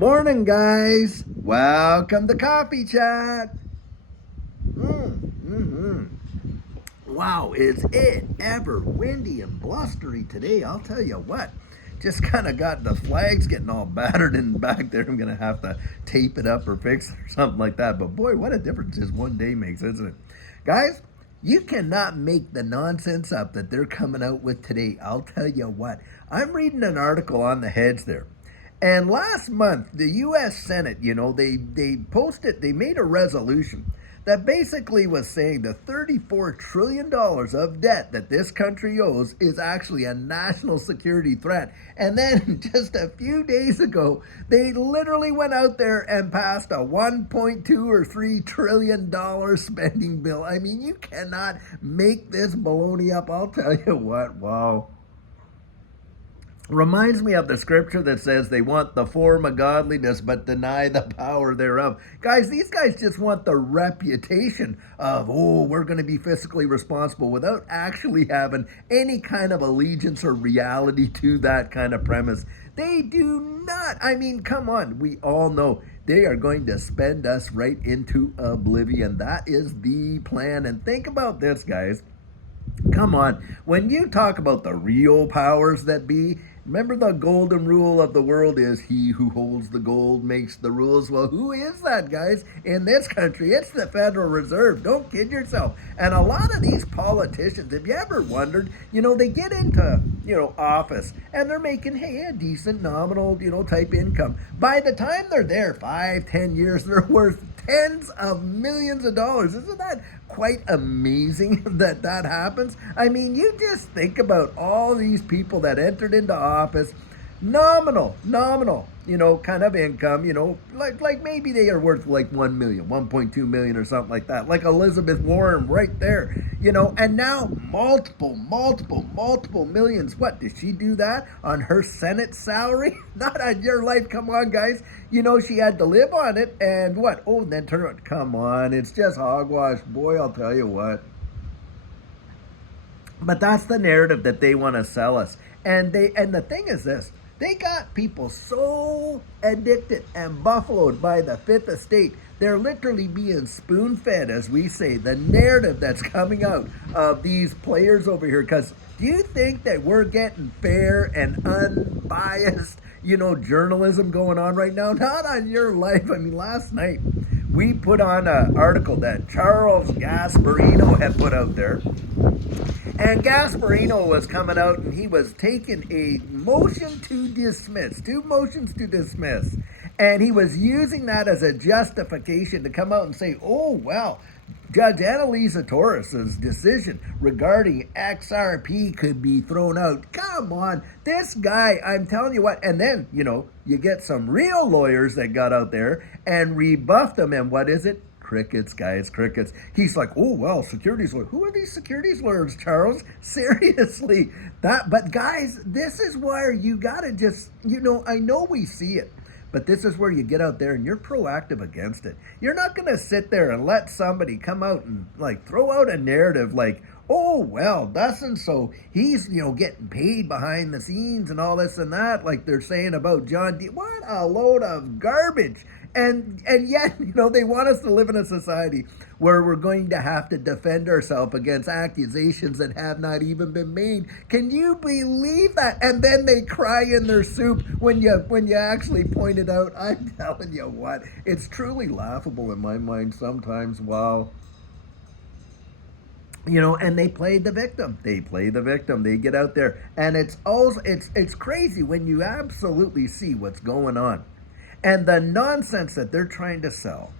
Morning, guys. Welcome to Coffee Chat. Mm-hmm. Wow, is it ever windy and blustery today? I'll tell you what. Just kind of got the flags getting all battered in the back there. I'm going to have to tape it up or fix it or something like that. But boy, what a difference just one day makes, isn't it? Guys, you cannot make the nonsense up that they're coming out with today. I'll tell you what. I'm reading an article on the hedge there. And last month, the U.S. Senate, they made a resolution that basically was saying the $34 trillion of debt that this country owes is actually a national security threat. And then just a few days ago, they literally went out there and passed a $1.2 or $3 trillion spending bill. I mean, you cannot make this baloney up. I'll tell you what, wow. Reminds me of the scripture that says they want the form of godliness but deny the power thereof. Guys, these guys just want the reputation of, oh, we're going to be fiscally responsible without actually having any kind of allegiance or reality to that kind of premise. They do not. I mean, come on. We all know they are going to spend us right into oblivion. That is the plan. And think about this, guys. Come on. When you talk about the real powers that be, remember the golden rule of the world is he who holds the gold makes the rules. Well, who is that, guys? In this country, it's the Federal Reserve. Don't kid yourself. And a lot of these politicians, have you ever wondered, they get into, office and they're making, hey, a decent nominal, type income. By the time they're there, 5, 10 years, they're worth tens of millions of dollars. Isn't that quite amazing that happens? I mean, you just think about all these people that entered into office, nominal, kind of income, like maybe they are worth like 1 million, 1.2 million or something like that, like Elizabeth Warren right there, and now multiple millions. What, did she do that on her Senate salary? Not on your life. Come on, guys. She had to live on it, and what? Oh, and then turn around. Come on, it's just hogwash. Boy, I'll tell you what. But that's the narrative that they want to sell us. And the thing is this, they got people so addicted and buffaloed by the Fifth Estate. They're literally being spoon-fed, as we say, the narrative that's coming out of these players over here. Because do you think that we're getting fair and unbiased, journalism going on right now? Not on your life. I mean, last night we put on an article that Charles Gasparino had put out there. And Gasparino was coming out and he was taking a motion to dismiss, 2 motions to dismiss. And he was using that as a justification to come out and say, oh, well, Judge Annalisa Torres's decision regarding XRP could be thrown out. Come on, this guy, I'm telling you what. And then, you get some real lawyers that got out there and rebuffed them. And what is it? Crickets, guys, crickets. He's like, oh, well, securities lawyers. Who are these securities lawyers, Charles? Seriously. But guys, this is where you got to just, I know we see it, but this is where you get out there and you're proactive against it. You're not going to sit there and let somebody come out and throw out a narrative like, oh, well, thus and so, he's, getting paid behind the scenes and all this and that, like they're saying about John D. What a load of garbage. And yet, they want us to live in a society where we're going to have to defend ourselves against accusations that have not even been made. Can you believe that? And then they cry in their soup when you actually point it out. I'm telling you what, it's truly laughable in my mind sometimes. Wow. And they play the victim. They get out there, and it's crazy when you absolutely see what's going on. And the nonsense that they're trying to sell,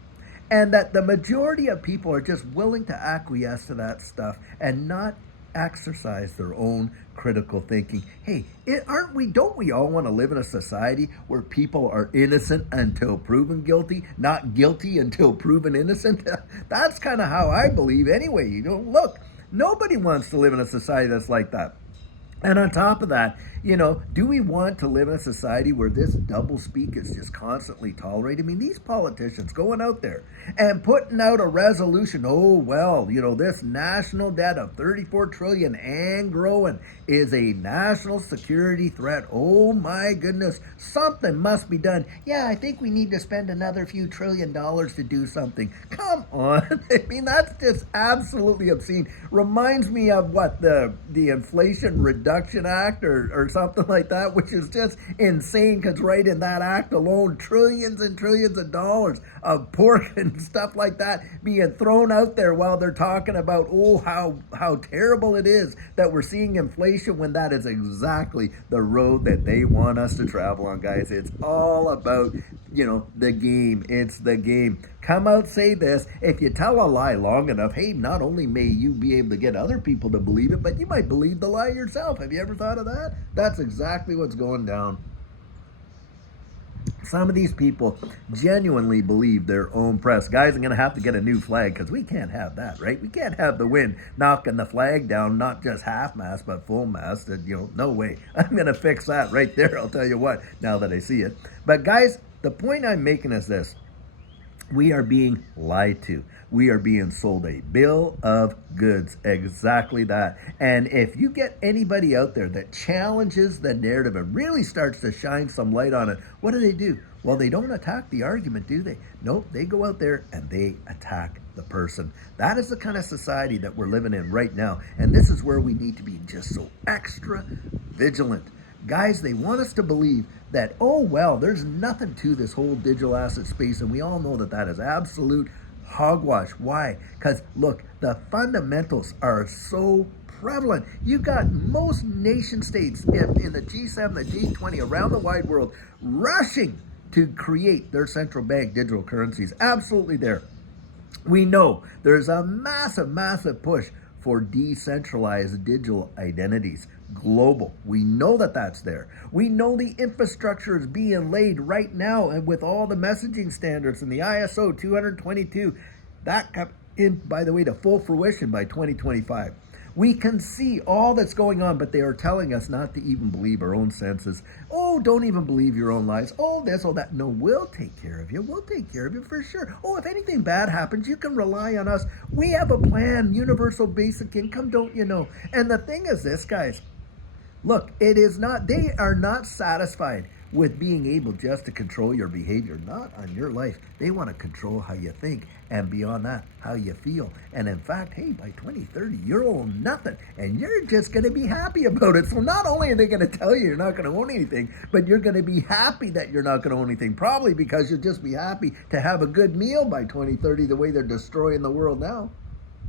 and that the majority of people are just willing to acquiesce to that stuff and not exercise their own critical thinking. Hey, don't we all want to live in a society where people are innocent until proven guilty, not guilty until proven innocent? That's kind of how I believe anyway. Look, nobody wants to live in a society that's like that. And on top of that, Do we want to live in a society where this doublespeak is just constantly tolerated? I mean, these politicians going out there and putting out a resolution, oh, well, this national debt of 34 trillion and growing is a national security threat. Oh, my goodness, something must be done. Yeah, I think we need to spend another few $1 trillion to do something. Come on. I mean, that's just absolutely obscene. Reminds me of what, the Inflation Reduction Act or something like that, which is just insane because right in that act alone, trillions and trillions of dollars of pork and stuff like that being thrown out there while they're talking about, how terrible it is that we're seeing inflation when that is exactly the road that they want us to travel on, guys. It's all about, the game. It's the game. Come out, say this. If you tell a lie long enough, hey, not only may you be able to get other people to believe it, but you might believe the lie yourself. Have you ever thought of that? That's exactly what's going down. Some of these people genuinely believe their own press. Guys, I'm going to have to get a new flag because we can't have that, right? We can't have the wind knocking the flag down, not just half-mast, but full-mast. No way. I'm going to fix that right there, I'll tell you what, now that I see it. But guys, the point I'm making is this. We are being lied to. We are being sold a bill of goods. Exactly that. And if you get anybody out there that challenges the narrative and really starts to shine some light on it, what do? Well, they don't attack the argument, do they? Nope, they go out there and they attack the person. That is the kind of society that we're living in right now. And this is where we need to be just so extra vigilant. Guys, they want us to believe that, there's nothing to this whole digital asset space, and we all know that is absolute hogwash. Why? Because, look, the fundamentals are so prevalent. You've got most nation states in the G7, the G20, around the wide world, rushing to create their central bank digital currencies. Absolutely there. We know there's a massive, massive push for decentralized digital identities. Global. We know that that's there. We know the infrastructure is being laid right now, and with all the messaging standards and the ISO 222, that comes in, by the way, to full fruition by 2025. We can see all that's going on, but they are telling us not to even believe our own senses. Don't even believe your own lies. This, that. No, we'll take care of you. We'll take care of you for sure. If anything bad happens, you can rely on us. We have a plan, universal basic income, don't you know? And the thing is this, guys, look, they are not satisfied with being able just to control your behavior, not on your life. They want to control how you think, and beyond that, how you feel. And in fact, hey, by 2030, you're own nothing, and you're just going to be happy about it. So not only are they going to tell you you're not going to own anything, but you're going to be happy that you're not going to own anything, probably because you'll just be happy to have a good meal by 2030, the way they're destroying the world now.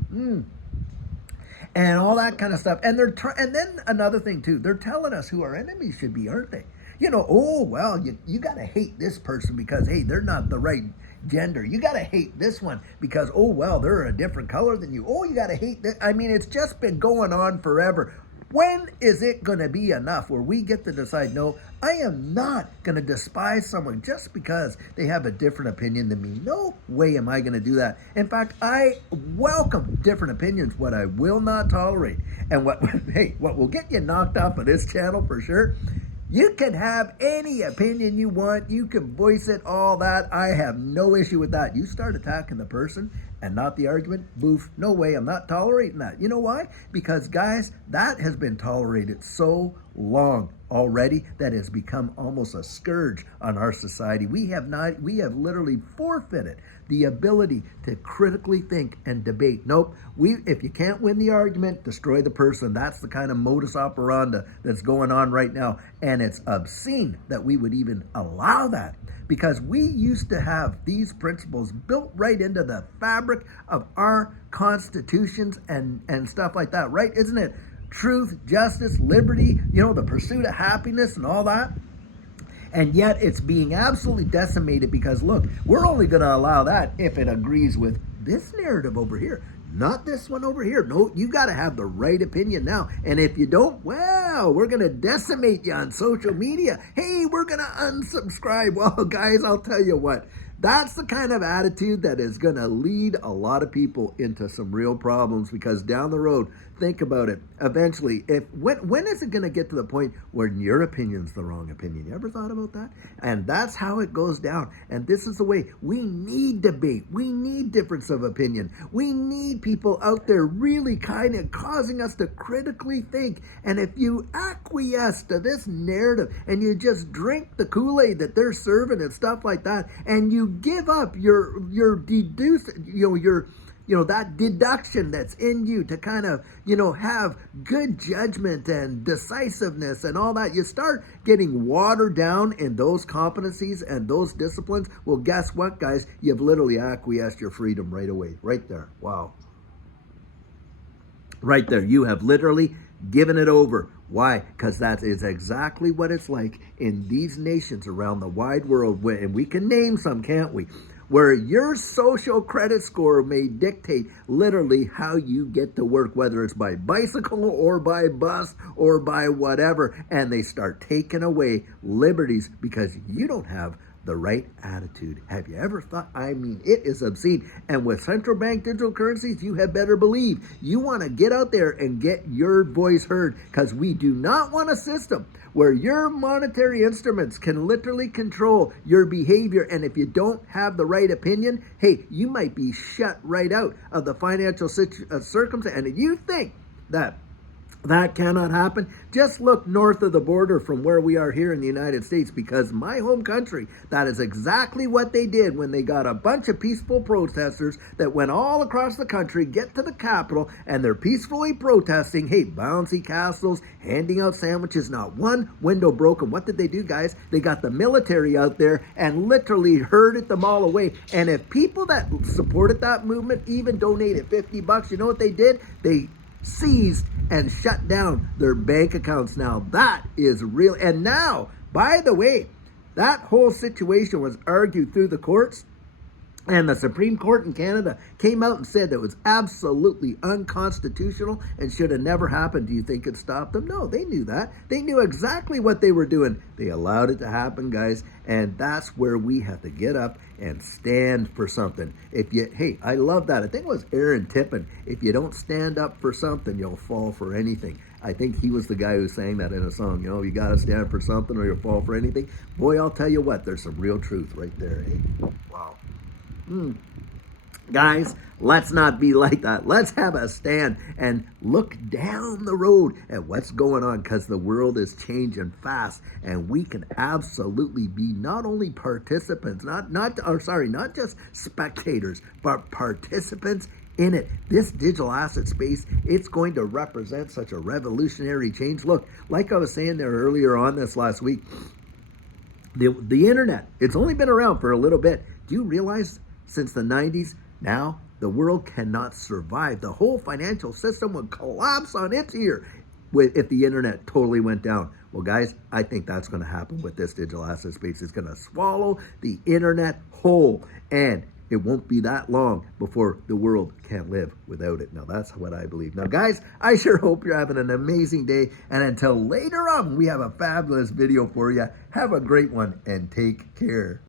And all that kind of stuff. And and then another thing too, they're telling us who our enemies should be, aren't they? You got to hate this person because, hey, they're not the right gender. You got to hate this one because, they're a different color than you. You got to hate this. I mean, it's just been going on forever. When is it going to be enough where we get to decide, no, I am not going to despise someone just because they have a different opinion than me. No way am I going to do that. In fact, I welcome different opinions. What I will not tolerate, and what will get you knocked off of this channel for sure, you can have any opinion you want. You can voice it, all that. I have no issue with that. You start attacking the person and not the argument, boof, no way, I'm not tolerating that. You know why? Because, guys, that has been tolerated so long already that has become almost a scourge on our society. We have literally forfeited the ability to critically think and debate. Nope, if you can't win the argument, destroy the person. That's the kind of modus operandi that's going on right now, and it's obscene that we would even allow that, because we used to have these principles built right into the fabric of our constitutions and stuff like that, right? Isn't it? Truth, justice, liberty, the pursuit of happiness and all that. And yet it's being absolutely decimated because, look, we're only going to allow that if it agrees with this narrative over here, not this one over here. No, you got to have the right opinion now. And if you don't, we're going to decimate you on social media. Hey, we're going to unsubscribe. Well, guys, I'll tell you what. That's the kind of attitude that is going to lead a lot of people into some real problems, because down the road, think about it. Eventually, when is it going to get to the point where your opinion's the wrong opinion? You ever thought about that? And that's how it goes down. And this is the way we need debate. We need difference of opinion. We need people out there really kind of causing us to critically think. And if you acquiesce to this narrative and you just drink the Kool-Aid that they're serving and stuff like that, and you give up your that deduction that's in you to kind of, have good judgment and decisiveness and all that. You start getting watered down in those competencies and those disciplines. Well, guess what, guys? You've literally acquiesced your freedom right away. Right there. Wow. Right there. You have literally given it over. Why? Because that is exactly what it's like in these nations around the wide world. And we can name some, can't we? Where your social credit score may dictate literally how you get to work, whether it's by bicycle or by bus or by whatever. And they start taking away liberties because you don't have the right attitude. Have you ever thought? I mean, it is obscene. And with central bank digital currencies, you had better believe you want to get out there and get your voice heard, because we do not want a system where your monetary instruments can literally control your behavior. And if you don't have the right opinion, hey, you might be shut right out of the financial circumstance. And if you think that cannot happen, just look north of the border from where we are here in the United States, because my home country, that is exactly what they did when they got a bunch of peaceful protesters that went all across the country, get to the Capitol, and they're peacefully protesting, hey, bouncy castles, handing out sandwiches, not one window broken. What did they do, guys? They got the military out there and literally herded them all away. And if people that supported that movement even donated $50, you know what they did? They seized and shut down their bank accounts. Now that is real. And now, by the way, that whole situation was argued through the courts, and the Supreme Court in Canada came out and said that it was absolutely unconstitutional and should have never happened. Do you think it stopped them? No, they knew that. They knew exactly what they were doing. They allowed it to happen, guys. And that's where we have to get up and stand for something. Hey, I love that. I think it was Aaron Tippin. If you don't stand up for something, you'll fall for anything. I think he was the guy who sang that in a song. You got to stand for something or you'll fall for anything. Boy, I'll tell you what, there's some real truth right there. Hey, wow. Guys, let's not be like that. Let's have a stand and look down the road at what's going on, because the world is changing fast, and we can absolutely be not only participants, not just spectators, but participants in it. This digital asset space, it's going to represent such a revolutionary change. Look, like I was saying there earlier on this last week, the internet, it's only been around for a little bit. Do you realize since the 90s, now the world cannot survive? The whole financial system would collapse on its ear if the internet totally went down. Well, guys, I think that's going to happen with this digital asset space. It's going to swallow the internet whole, and it won't be that long before the world can't live without it. Now, that's what I believe. Now, guys, I sure hope you're having an amazing day. And until later on, we have a fabulous video for you. Have a great one and take care.